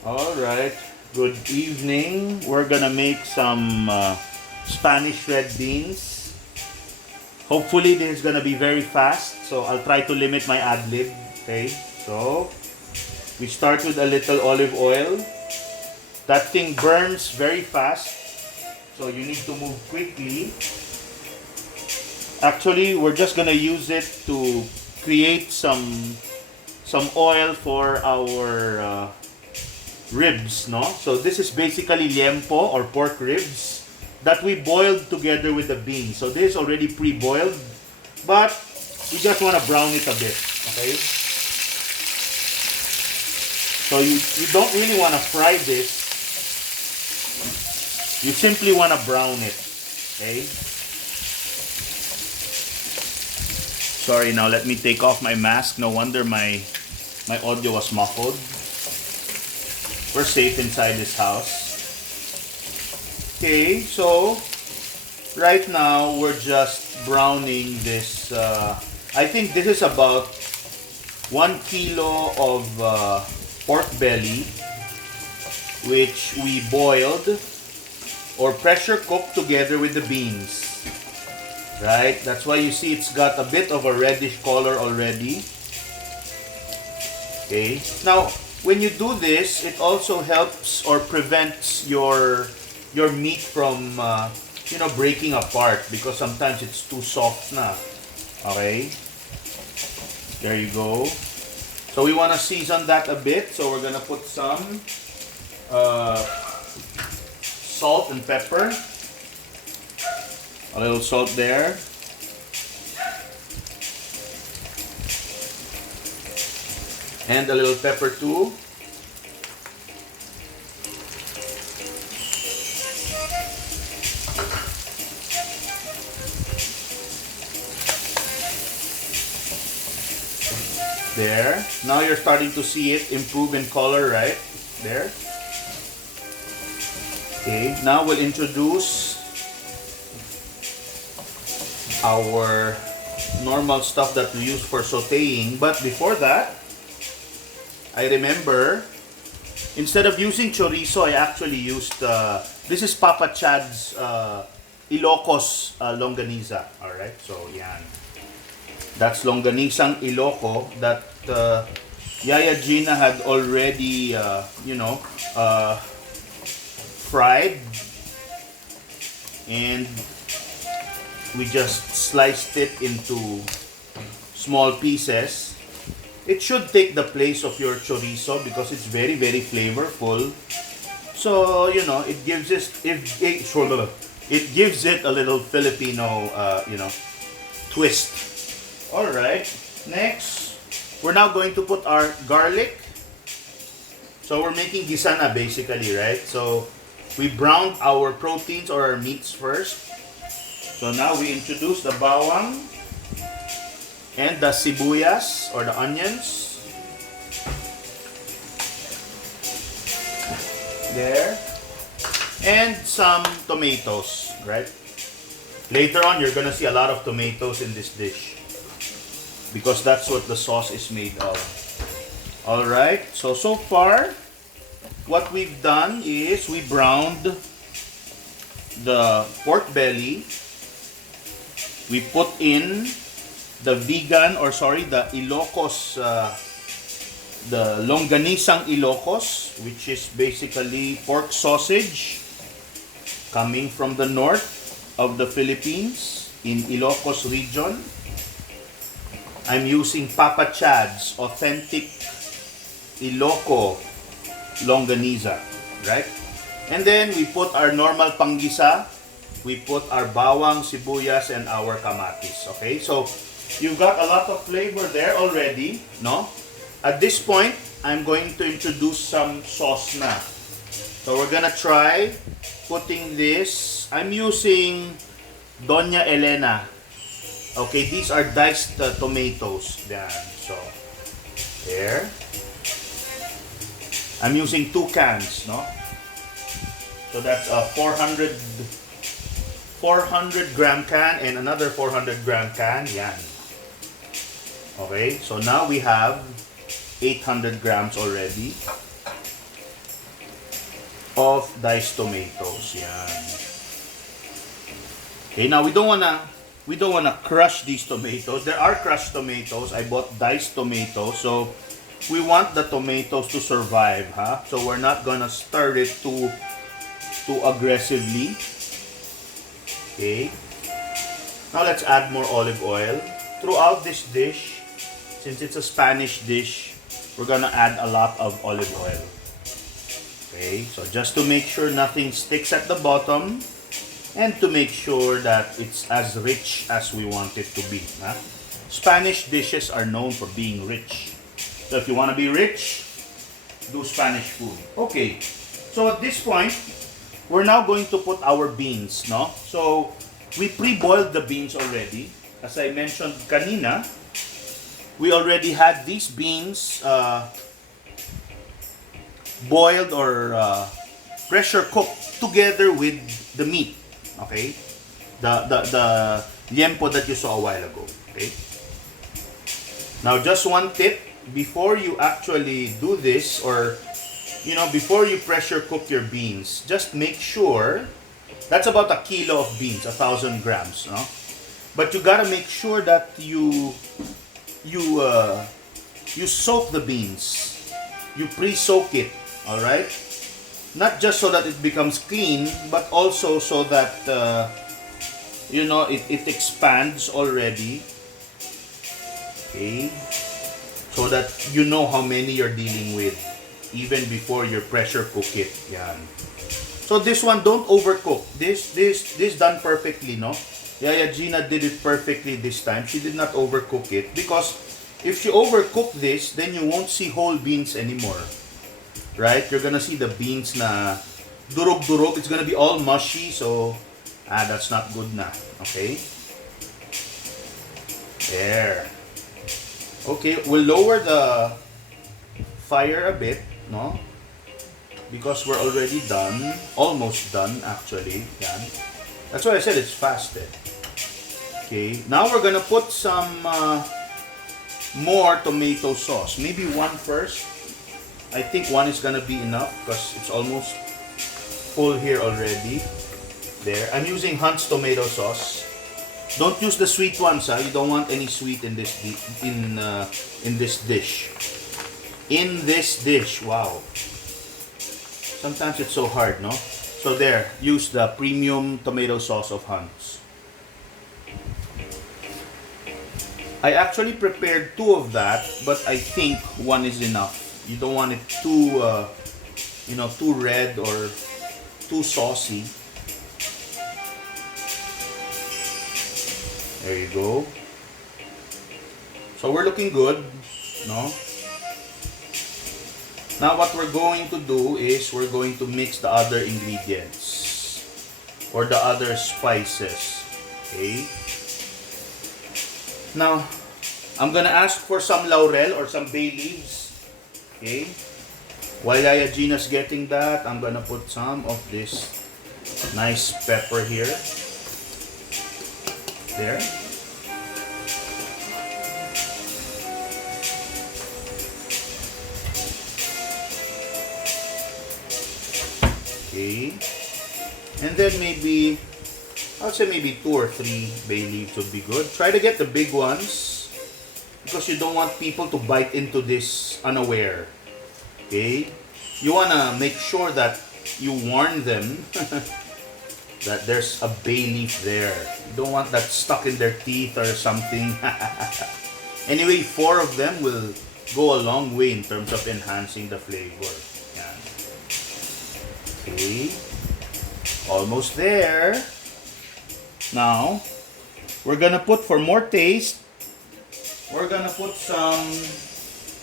Alright, good evening. We're gonna make some Spanish red beans. Hopefully this is gonna be very fast, so I'll try to limit my ad-lib. Okay, so we start with a little olive oil. That thing burns very fast, so you need to move quickly. Actually, we're just gonna use it to create some oil for our ribs, no? So this is basically liempo or pork ribs that we boiled together with the beans. So this is already pre-boiled, but we just want to brown it a bit, okay? So you don't really want to fry this. You simply want to brown it, okay? Sorry, now let me take off my mask. No wonder my audio was muffled. We're safe inside this house. Okay, so right now we're just browning this. I think this is about 1 kilo of pork belly, which we boiled or pressure cooked together with the beans. Right? That's why you see it's got a bit of a reddish color already. Okay. Now, when you do this, it also helps or prevents your meat from breaking apart because sometimes it's too soft na. Okay? There you go. So we want to season that a bit. So we're gonna put some salt and pepper. A little salt there. And a little pepper too. There. Now you're starting to see it improve in color, right? There. Okay, now we'll introduce our normal stuff that we use for sauteing. But before that, I remember, instead of using chorizo, I actually used, this is Papa Chad's Ilocos longaniza. Alright, so yan. That's longanisang Iloco that Yaya Gina had already, fried. And we just sliced it into small pieces. It should take the place of your chorizo because it's very, very flavorful. So, it gives it a little Filipino, twist. Alright, next, we're now going to put our garlic. So we're making gisana basically, right? So we browned our proteins or our meats first. So now we introduce the bawang and the sibuyas or the onions. There. And some tomatoes, right? Later on, you're gonna see a lot of tomatoes in this dish because that's what the sauce is made of. Alright, so far, what we've done is we browned the pork belly. We put in the Ilocos, the longanisang Ilocos, which is basically pork sausage coming from the north of the Philippines in Ilocos region. I'm using Papa Chad's authentic Iloco longaniza, right? And then we put our normal panggisa. We put our bawang, sibuyas, and our kamatis. Okay, so you've got a lot of flavor there already, no? At this point, I'm going to introduce some sauce na. So we're gonna try putting this. I'm using Doña Elena. Okay, these are diced tomatoes. Yan. So, there. I'm using 2 cans, no? So that's a 400 gram can and another 400 gram can. Yan. Okay, so now we have 800 grams already. of diced tomatoes. Yan. Okay, now we don't wanna crush these tomatoes. There are crushed tomatoes. I bought diced tomatoes, so we want the tomatoes to survive, huh? So we're not gonna stir it too aggressively. Okay. Now let's add more olive oil. Throughout this dish, since it's a Spanish dish, we're gonna add a lot of olive oil. Okay, so just to make sure nothing sticks at the bottom and to make sure that it's as rich as we want it to be. Huh? Spanish dishes are known for being rich. So if you want to be rich, do Spanish food. Okay, so at this point, we're now going to put our beans, no? So we pre-boiled the beans already. As I mentioned kanina, we already had these beans boiled or pressure cooked together with the meat. Okay, the liempo that you saw a while ago. Okay. Now, just one tip before you actually do this, or before you pressure cook your beans, just make sure that's about a kilo of beans, 1,000 grams, no? But you gotta make sure that you soak the beans, you pre-soak it, all right? Not just so that it becomes clean, but also so that it expands already. Okay, so that you know how many you're dealing with even before you pressure cook it. Yan. So this one, don't overcook. This done perfectly, no? Yaya Gina did it perfectly this time. She did not overcook it, because if you overcook this, then you won't see whole beans anymore. Right? You're gonna see the beans na durog-durog. It's gonna be all mushy, so that's not good na. Okay? There. Okay, we'll lower the fire a bit, no? Because we're already done. Almost done, actually. Yan. That's why I said it's fast. Okay, now we're gonna put some more tomato sauce. Maybe one first. I think one is gonna be enough because it's almost full here already. There, I'm using Hunt's tomato sauce. Don't use the sweet ones, You don't want any sweet in this this dish. In this dish, wow. Sometimes it's so hard, no? So there, use the premium tomato sauce of Hunt's. I actually prepared 2 of that, but I think 1 is enough. You don't want it too, too red or too saucy. There you go. So we're looking good, no? Now what we're going to do is we're going to mix the other ingredients or the other spices. Okay? Now, I'm gonna ask for some laurel or some bay leaves. Okay? While Yaya Gina's getting that, I'm gonna put some of this nice pepper here. There. Okay. And then maybe, I'll say maybe 2 or 3 bay leaves would be good. Try to get the big ones because you don't want people to bite into this unaware. Okay? You wanna make sure that you warn them that there's a bay leaf there. You don't want that stuck in their teeth or something. Anyway, 4 of them will go a long way in terms of enhancing the flavor. Yan. Okay. Almost there. Now, we're gonna put, for more taste, we're gonna put some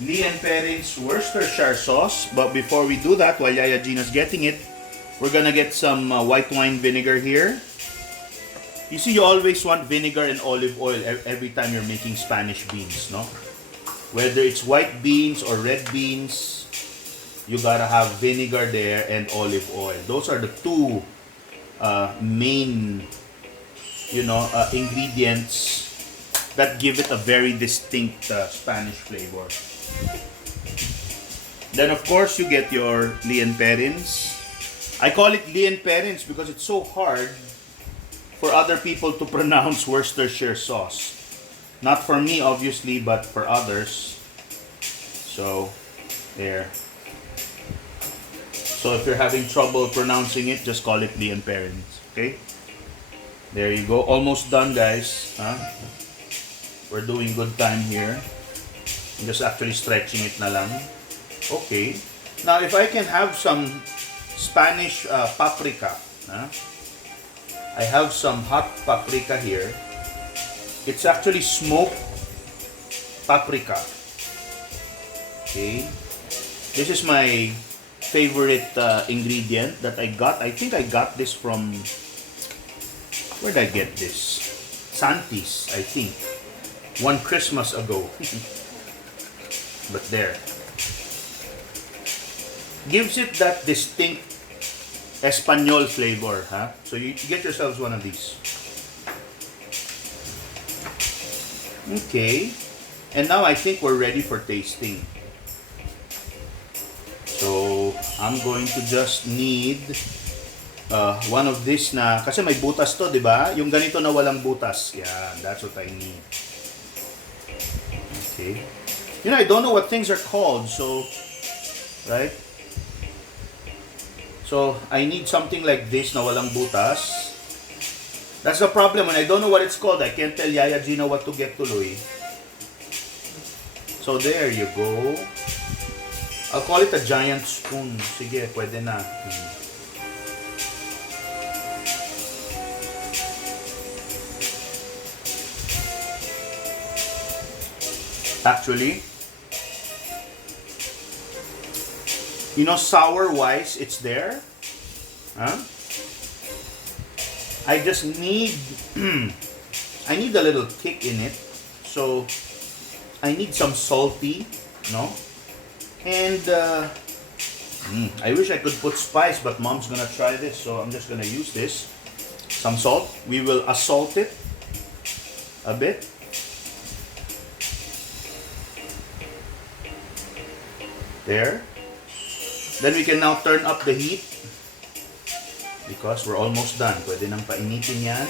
Lee & Perrins Worcestershire sauce. But before we do that, while Yaya Gina's getting it, we're gonna get some white wine vinegar here. You see, you always want vinegar and olive oil every time you're making Spanish beans, no? Whether it's white beans or red beans, you gotta have vinegar there and olive oil. Those are the 2 main, ingredients that give it a very distinct Spanish flavor. Then of course you get your Lee & Perrins. I call it Lien Parents because it's so hard for other people to pronounce Worcestershire sauce. Not for me, obviously, but for others. So, there. So if you're having trouble pronouncing it, just call it Lien Parents. Okay? There you go. Almost done, guys. Huh? We're doing good time here. I'm just actually stretching it na lang. Okay. Now, if I can have some Spanish paprika. Huh? I have some hot paprika here. It's actually smoked paprika. Okay. This is my favorite ingredient that I got. I think I got this from... Where did I get this? Santis, I think. One Christmas ago. But there. Gives it that distinct Espanol flavor, huh? So you get yourselves one of these. Okay. And now I think we're ready for tasting. So I'm going to just need one of this na, kasi may butas to, di ba? Yung ganito na walang butas. Yeah, that's what I need. Okay. You know, I don't know what things are called, so, right? So, I need something like this na walang butas. That's the problem. When I don't know what it's called, I can't tell Yaya Gina what to get tuloy. So, there you go. I'll call it a giant spoon. Sige, pwede na. Actually, you know, sour-wise, it's there. Huh? I just need, I need a little kick in it. So, I need some salty, no? And, I wish I could put spice, but Mom's gonna try this, so I'm just gonna use this. Some salt. We will assault it a bit. There. Then we can now turn up the heat because we're almost done. Pwede nang painitin yan.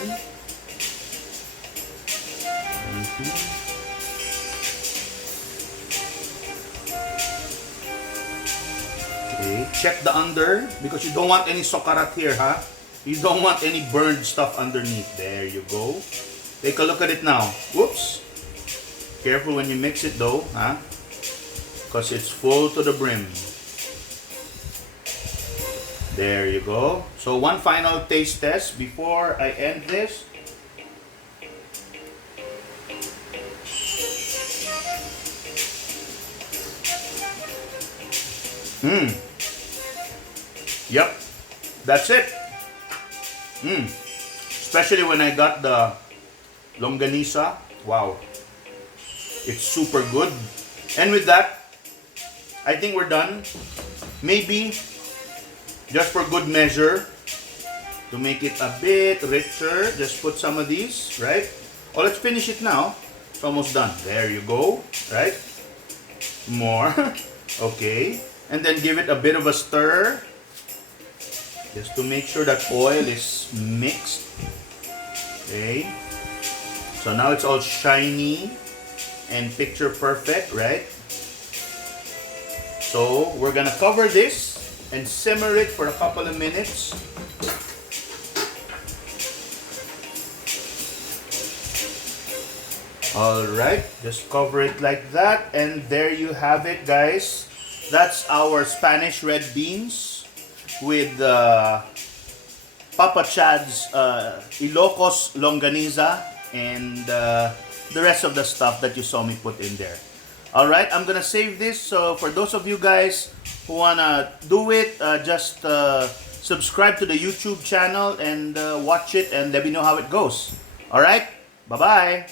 Okay. Check the under because you don't want any sokarat here, huh? You don't want any burned stuff underneath. There you go. Take a look at it now. Whoops. Careful when you mix it though, huh? Because it's full to the brim. There you go. So one final taste test before I end this. Yep. That's it. Especially when I got the longanisa. Wow. It's super good. And with that, I think we're done. Maybe just for good measure, to make it a bit richer, just put some of these, right? Oh, let's finish it now. It's almost done. There you go, right? More. Okay. And then give it a bit of a stir. Just to make sure that oil is mixed. Okay. So now it's all shiny and picture perfect, right? So we're gonna cover this and simmer it for a couple of minutes. Alright, just cover it like that, and there you have it, guys. That's our Spanish red beans with Papa Chad's Ilocos longaniza and the rest of the stuff that you saw me put in there. Alright, I'm gonna save this, so for those of you guys who wanna do it, just subscribe to the YouTube channel and watch it and let me know how it goes. Alright, bye-bye!